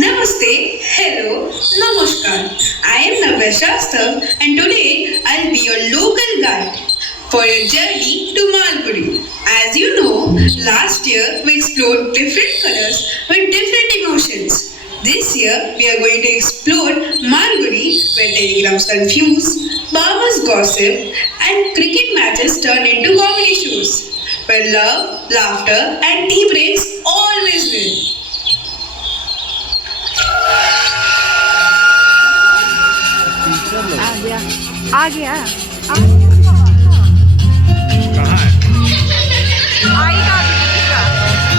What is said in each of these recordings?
Namaste, hello, namaskar. I am Navya Shastav and today I'll be your local guide for your journey to Malgudi. As you know, last year we explored different colors with different emotions. This year we are going to explore Malgudi where telegrams confuse, farmers gossip and cricket matches turn into comedy shows. Where love, laughter and tea breaks always win. आ गया कहाँ है? आएगा अभी दिखेगा।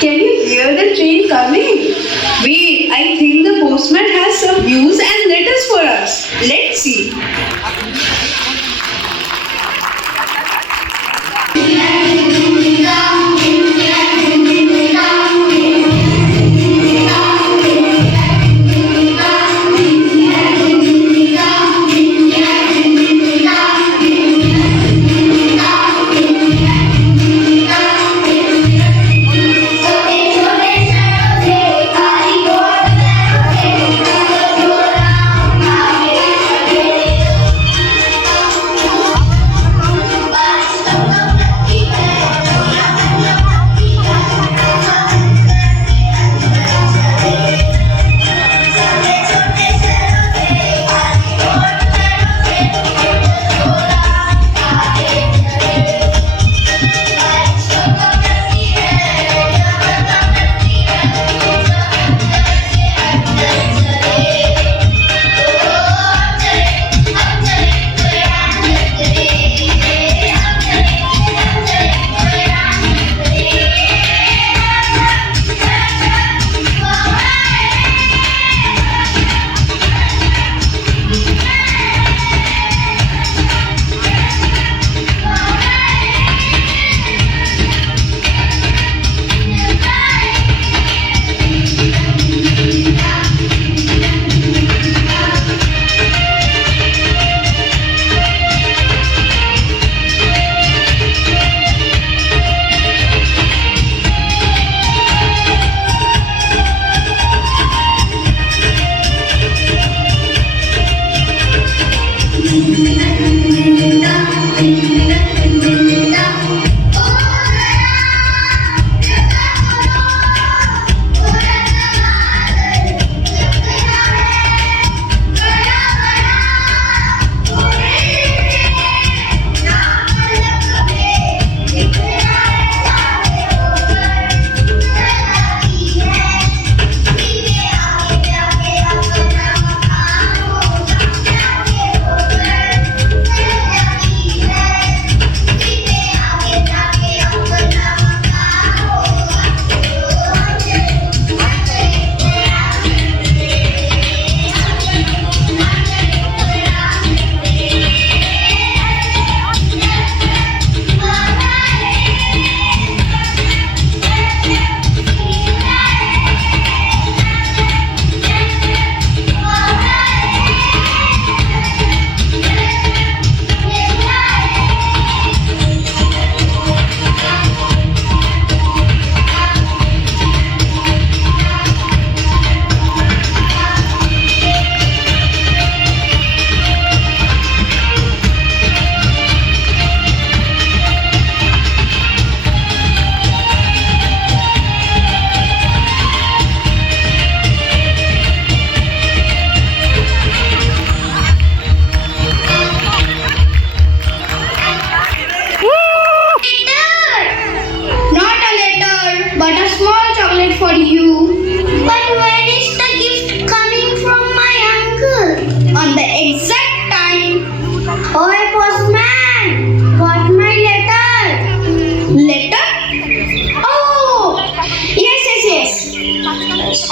Can you hear the train coming? Wait, I think the postman has some news and letters for us. Let's see.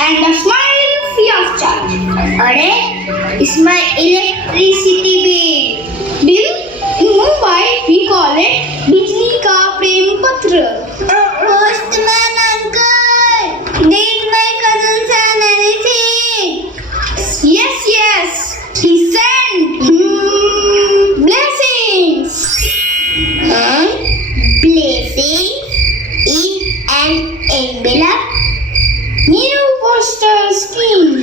and a smile free of charge. अरे, इसमें electricity bill. In Mumbai, we call it बिजली का प्रेम पत्र. Postman uncle, did my cousin send anything? Yes. He sent blessings. Blessings in an envelope. New postal scheme.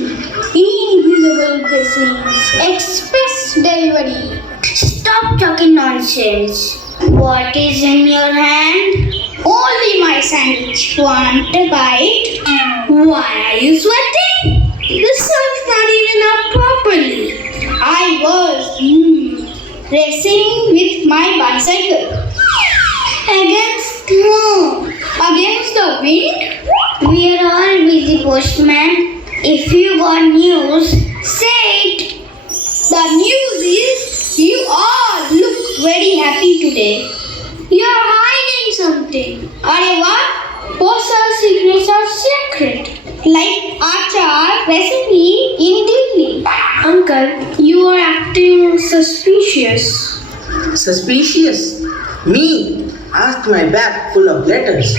Invisible blessings. Express delivery. Stop talking nonsense. What is in your hand? Only my sandwich. Want a bite? Why are you sweating? The sun's not even up properly. I was racing with my bicycle. Against whom? Against the wind? We are all busy, postman. If you got news, say it. The news is you all look very happy today. You're hiding something. Arey what? Postal secrets are secret. Like achar recipe in Delhi. Uncle, you are acting suspicious. Suspicious? Me? Ask my bag full of letters.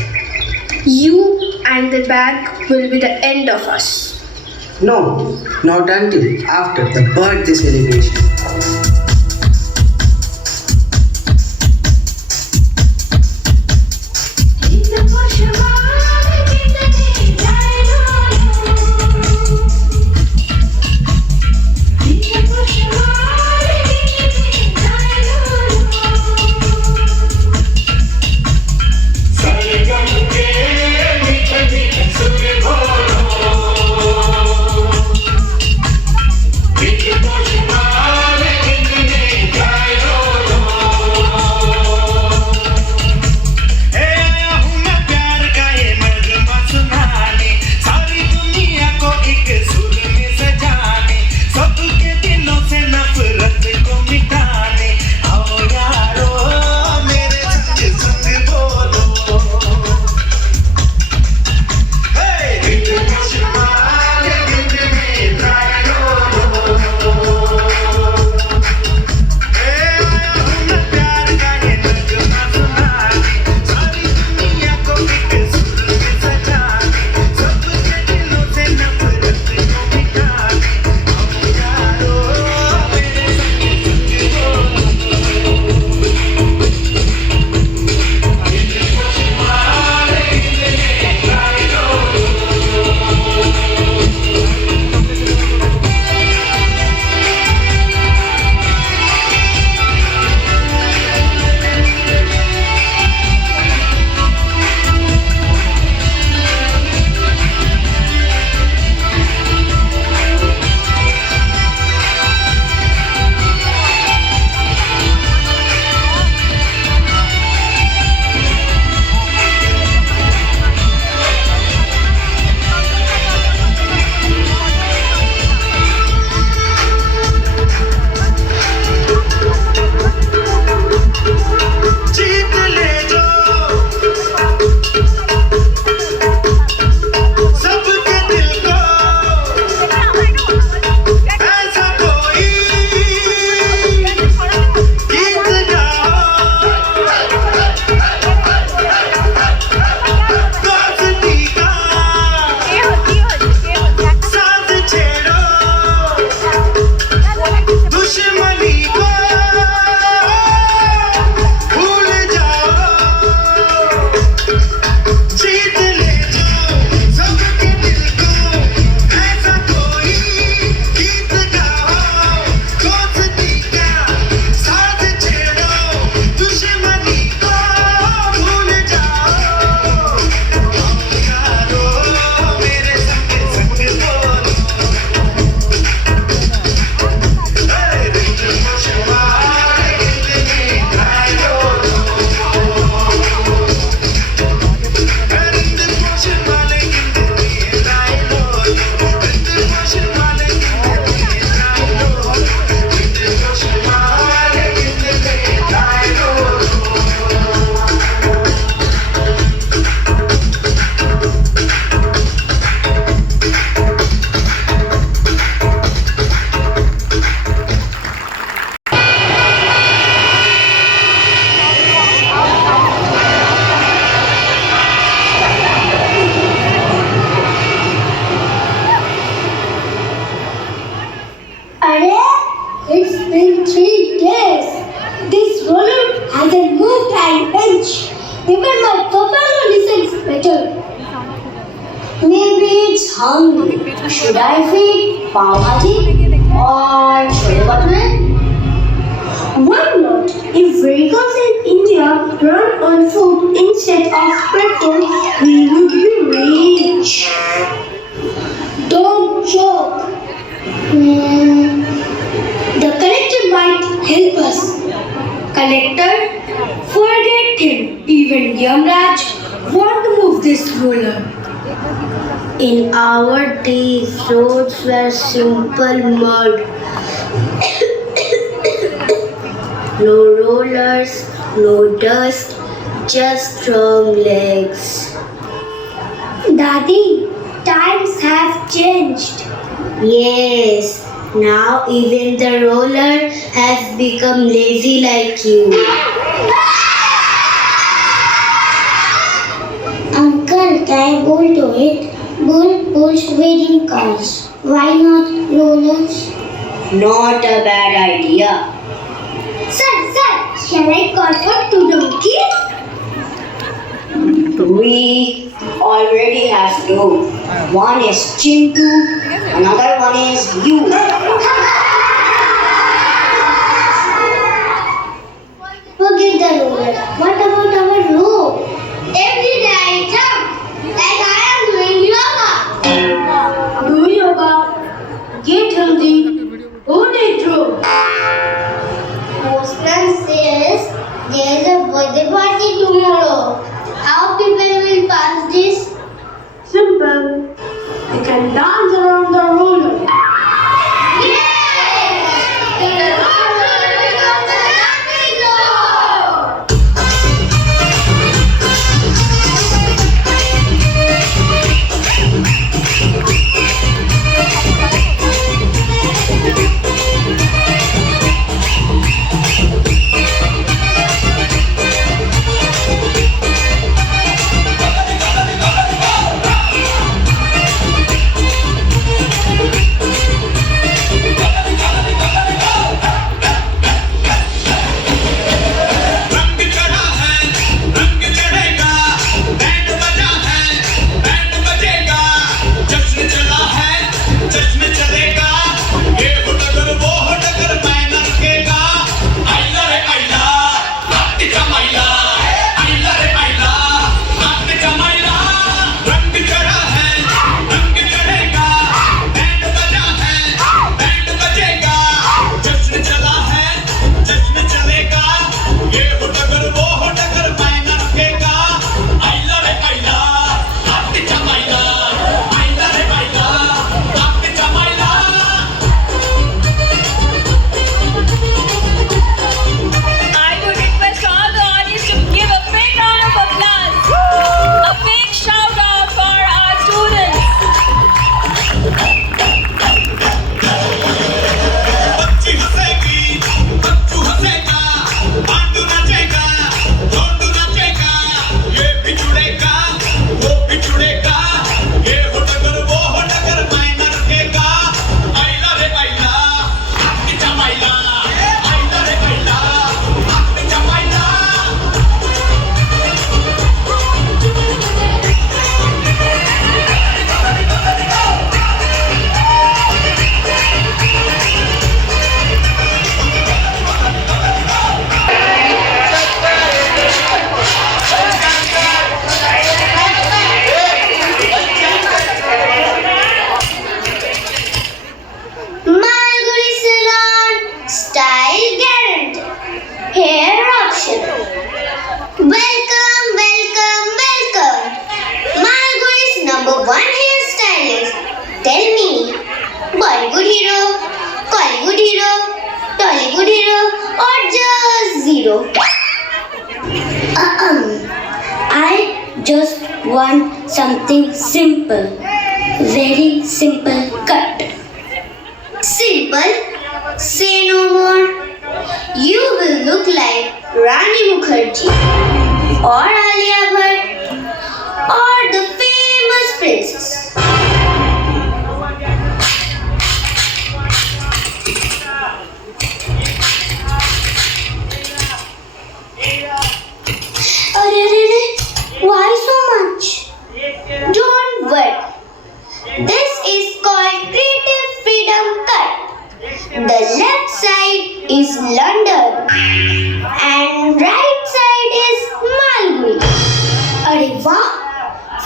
You and the bag will be the end of us. No, not until after the birthday celebration. Thank you. hungry. Should I feed pav bhaji or chole bhature? Why not? If vehicles in India run on food instead of petrol, we will be rich. Don't joke. The collector might help us. Collector, forget him. Even Yamraj won't move this roller. In our days, roads were simple mud. No rollers, no dust, just strong legs. Daddy, times have changed. Yes, now even the roller has become lazy like you. Uncle, can I bowl to it? Bulls wedding cars. Why not rollers? Not a bad idea. Sir, shall I call for two donkeys? We already have two. One is Chintu, another one is you. Forget the roller. What about our rope? Every day I jump like I am doing yoga. Do yoga. Get healthy. Own a rope. Postman says there is a birthday party tomorrow. How people will pass this? Simple. They can dance around the roller. Yes! The roller will become the dancing floor. Bollywood hero, Collywood hero, Tollywood hero, or just zero? I just want something simple. Very simple cut. Simple? Say no more. You will look like Rani Mukherjee or Alia Bhatt or the famous princess. Why so much? Don't worry.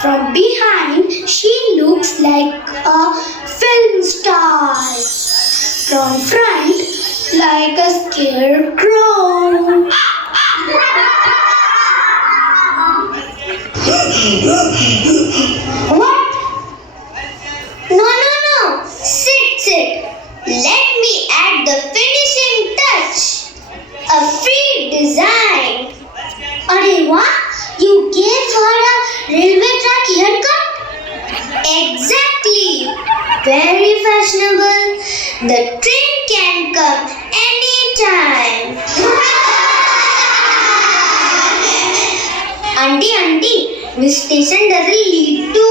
From behind, she looks like a film star. From front, like a scarecrow. What? No. Sit. Let me add the finishing touch. A free design. Arey wah, you gave her a railway track haircut? Exactly. Very fashionable. The train can come anytime. Auntie, which station does it lead to?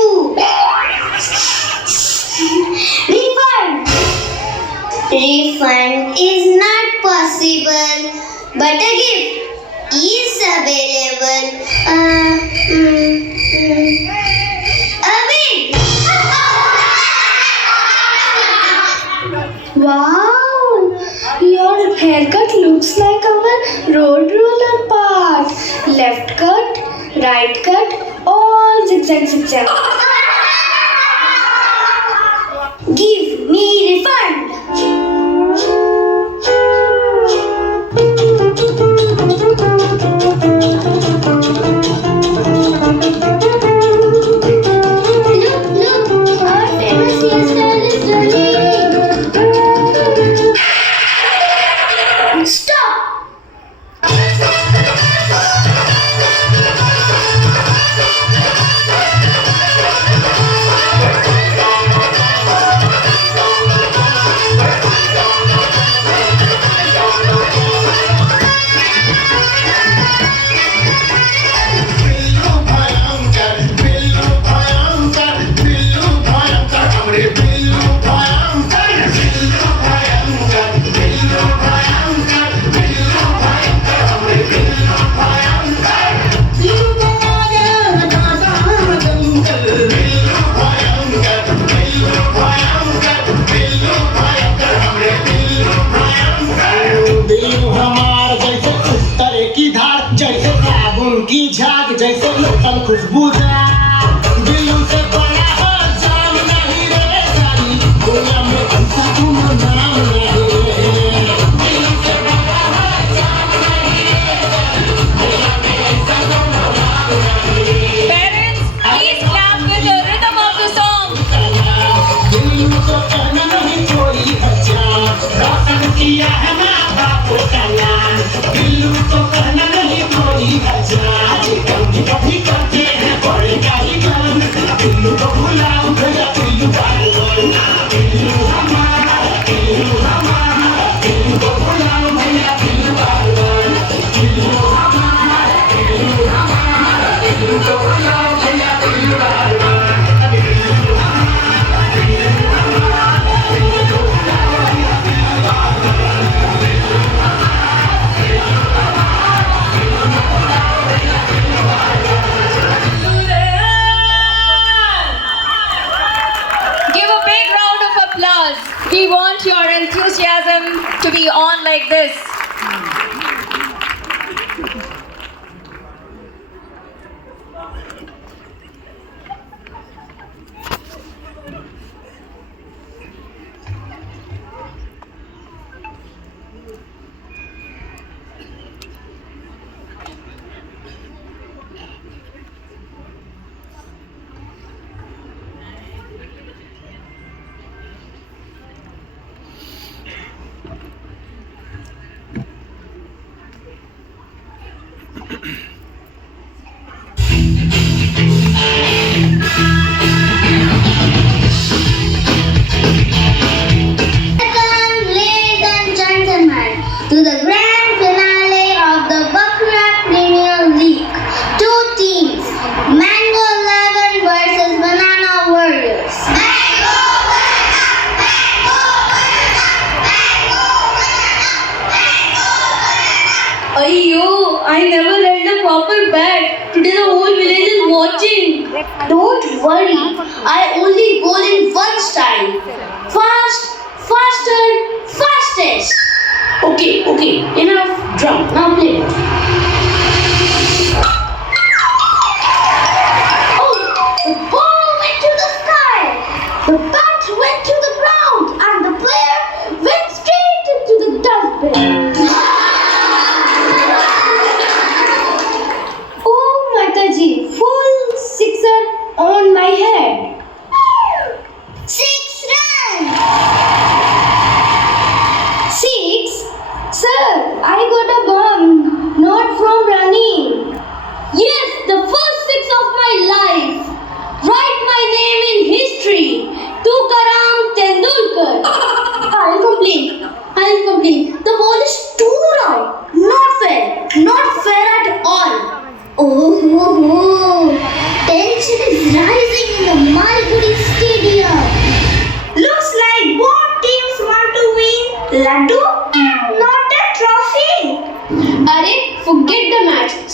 Refund is not possible, but a gift is available. A wig. Wow, your haircut looks like our road roller part. Left cut, right cut, all zigzag. Give me refund. Look, our famous hairstyle is running. Stop! जैसे साबुन की झाग जैसे local खुशबूदार दिलों से बड़ा हो जाम नहीं रे सारी दुनिया में ऐसा तुम नाम नहीं रे दिलों से बड़ा हो जाम नहीं रे सारी दुनिया में ऐसा तुम नाम नहीं रे Parents, please clap with the rhythm of the song. दिलों को कहना नहीं कोई बच्चा रोशन किया है माँ बाप का नाम दिलों को कहना नहीं कोई बच्चा कभी करते हैं बड़े कार्यक्रम दिल्लू को बुलाओ भैया दिल्लू दिल्लू हमारा दिल्लू को बुलाओ भैया दिल्लू दिल्लू हमारा दिल्लू को बुलाओ भैया दिल्लू Give a big round of applause. We want your enthusiasm to be on like this. Welcome, ladies and gentlemen, to the grand finale of the Bakra Premier League. Two teams, Mango 11 versus Banana Warriors. Ayyo, I never held a proper bat. Today the whole village is watching. Don't worry, I only goal in one style. Fast, faster, fastest. Okay, enough drum. Now play it. Oh,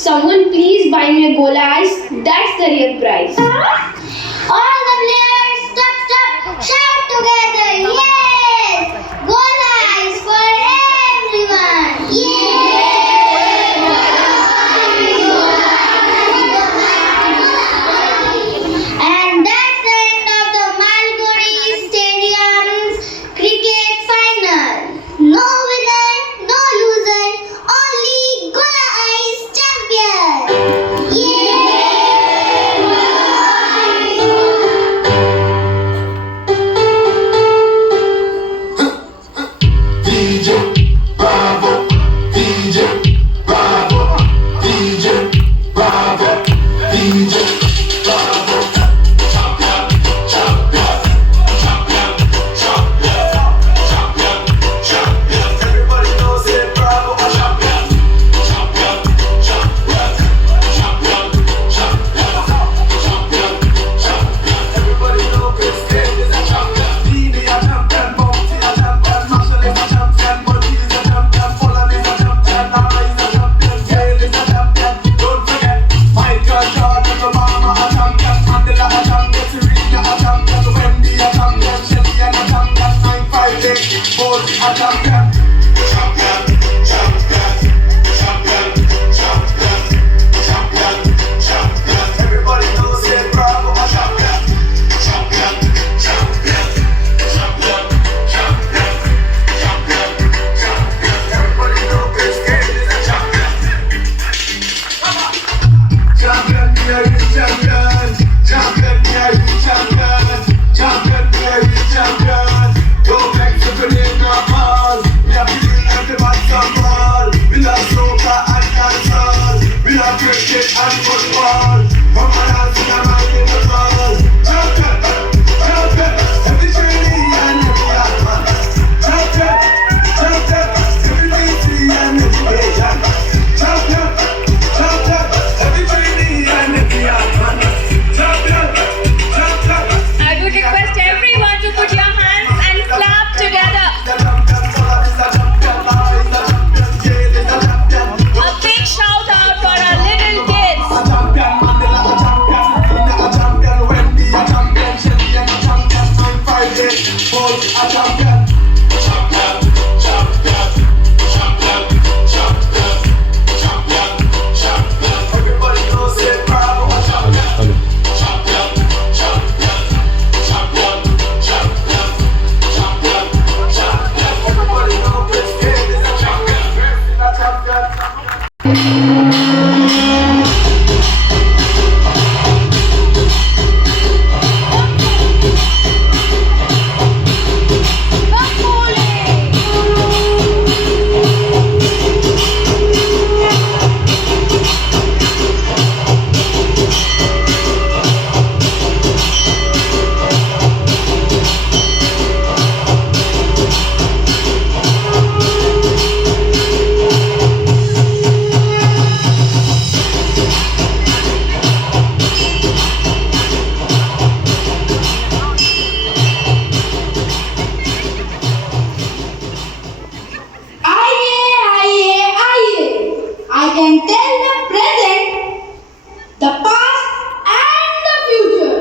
Someone please buy me a Gola ice. That's the real prize. All the players, stop, shout together, yes! Gola ice for everyone, And that's the end of the Malgudi Stadium's cricket final. No winner, no loser, only Gola Ice champion. DJ Bravo, DJ Bravo, DJ Bravo, DJ Bravo. Champion, champion, champion, champion, champion, champion. Everybody knows it, Bravo, a champion, champion, champion, champion, champion, champion, champion. Everybody knows this game is a champion. Dini a champion, Bounty a champion, Marshall is a champion, Bunty is a champion, Poland is a champion, Nara is a champion, Gale is a champion. Don't forget, Michael Jordan, Obama a champion, Mandela a champion, Serena a champion, Wendy a champion, Shelly a champion, 958, Bolt a champion. Champion, champion, champion, champion, champion, champion. Everybody knows it, Bravo a champion, champion, champion, champion, champion, champion, champion. Everybody knows this game is a champion. Champion, we are the champion. Champion, we are the champion. Champion, we are the champion. Don't vex if you name your call. We are feeling everybody some ball. We love soccer and dancehall. We love cricket and football. Come on, dance in a mind in the ball. Champion, champion. Every training and every atman. Champion, champion. Every meeting and every agent. Champion, champion. Every training and every atman. Champion, champion. I would request everyone to put your hands and clap together. A big shout out for our little kids. Everybody knows it, Bravo, a champion. Champion, champion, champion, champion, champion, champion. Everybody knows this game is a champion. A champion. I can tell the present, the past and the future.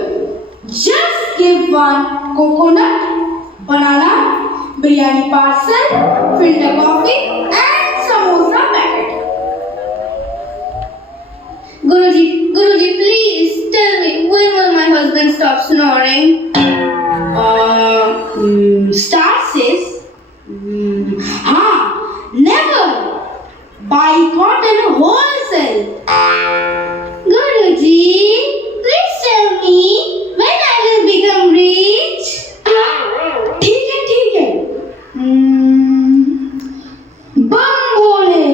Just give one coconut, banana, biryani parcel, filter coffee and samosa packet. Guruji, please tell me, when will my husband stop snoring? Star says, never. Buy cotton wholesale. Guruji, please tell me when I will become rich. ठीक है. Bambole.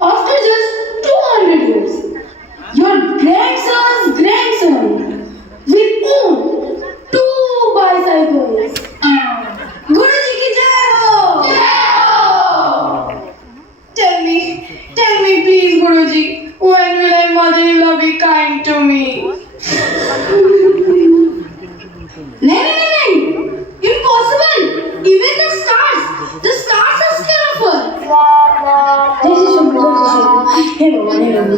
After just 200 years, your grandson's grandson will own 2 bicycles. Guruji ki jai ho. Tell me please, Guruji, when will my mother-in-law be kind to me? नहीं, impossible. Even the stars are scared of her. Hey, Baba,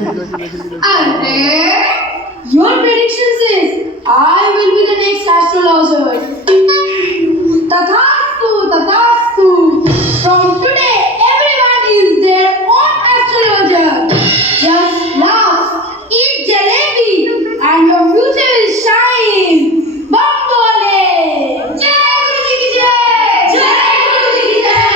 I will be the next astrologer. Tathastu, Tathastu. From today, everyone is their own astrologer. Just laugh, eat jalebi, and your future will shine. Bam bole. Jai Guruji ki jai. Jai Guruji ki jai.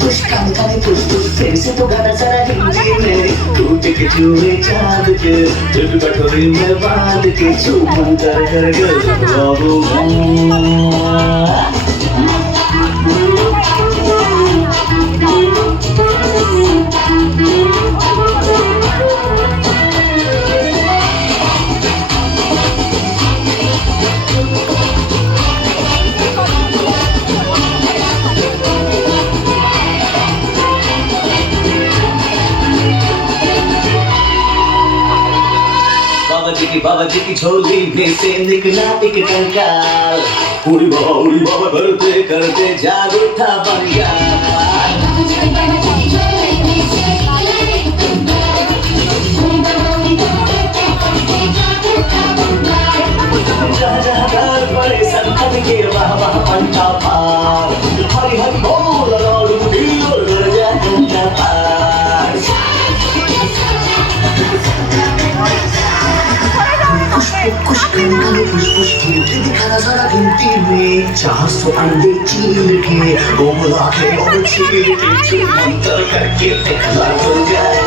Push काले काले push फिर से तो गाना सारा हिंदी में टूट के चूहे चांद के जब कटोरी में बांध के चुपन कर बाबू बाबा जी की झोली में से निकला एक कंकाल उड़ी बाबा करते करते जाग उठा बंगाल जहाँ बड़े संकट के वाह वाह पंटा पार हरि हरि बोल और कर जा घंटा पार कुछ काले खुश गिनती दिखाना सारा गिनती में 400 अंडे चीर के बोला के और चीर के मंत्र करके दिखला तो जाए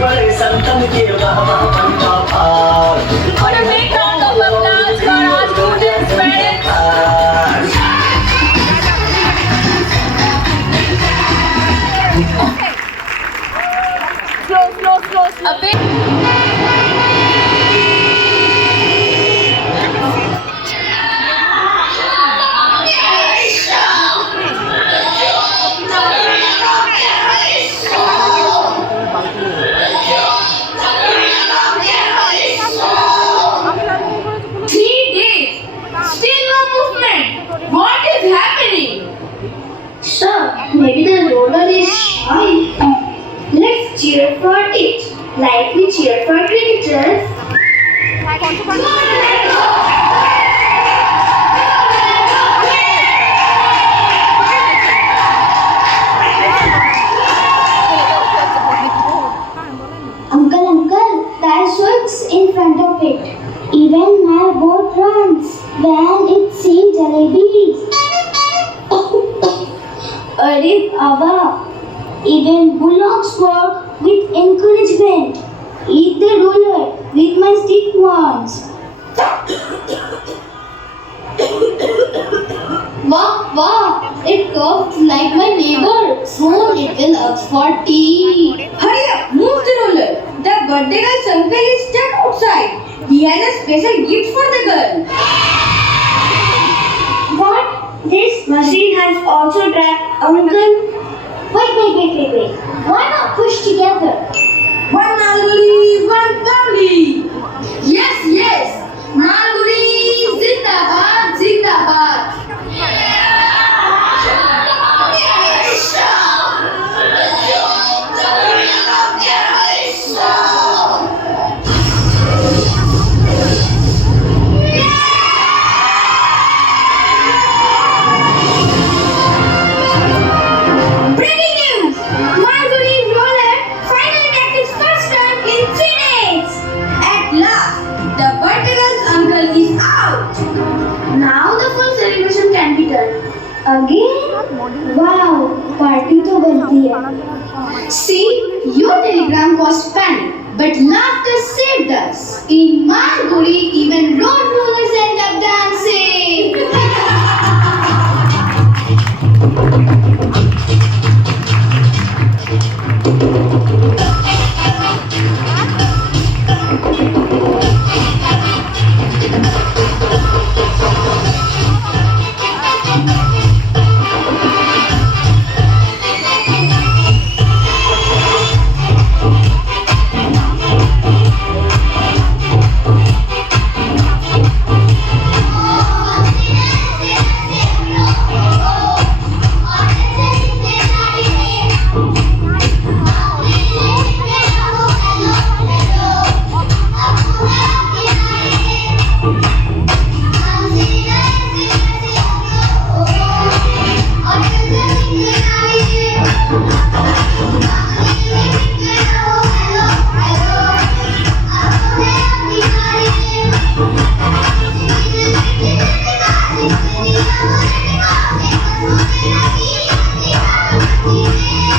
बड़े संतन के बाबा पंडा पार For a big round of applause for our students' parents. Slow. A bit. Maybe the roller is shy. Let's cheer for it, like we cheer for cricketers. Uncle, there's works in front of it. Even my boat runs when it sees jalebis. Arif Abba, even bullocks walk with encouragement. Eat the roller with my stick once. Wow, it talks like my neighbor. Soon it will ask for tea. Hurry up, move the roller. The birthday girl's uncle is stuck outside. He has a special gift for the girl. What? This machine has also trapped uncle. Wait. Why not push together? One Malguri, one family. Yes. Malguri, Zindabad. Breaking news! Malguri roller finally met its first time in 3 days. At last, the birthday girl's uncle is out. Now the full celebration can be done. Again? Wow, party to बनती है. See, your telegram caused panic, but laughter saved us. In Malguri, even road rollers end up dancing. Thank you.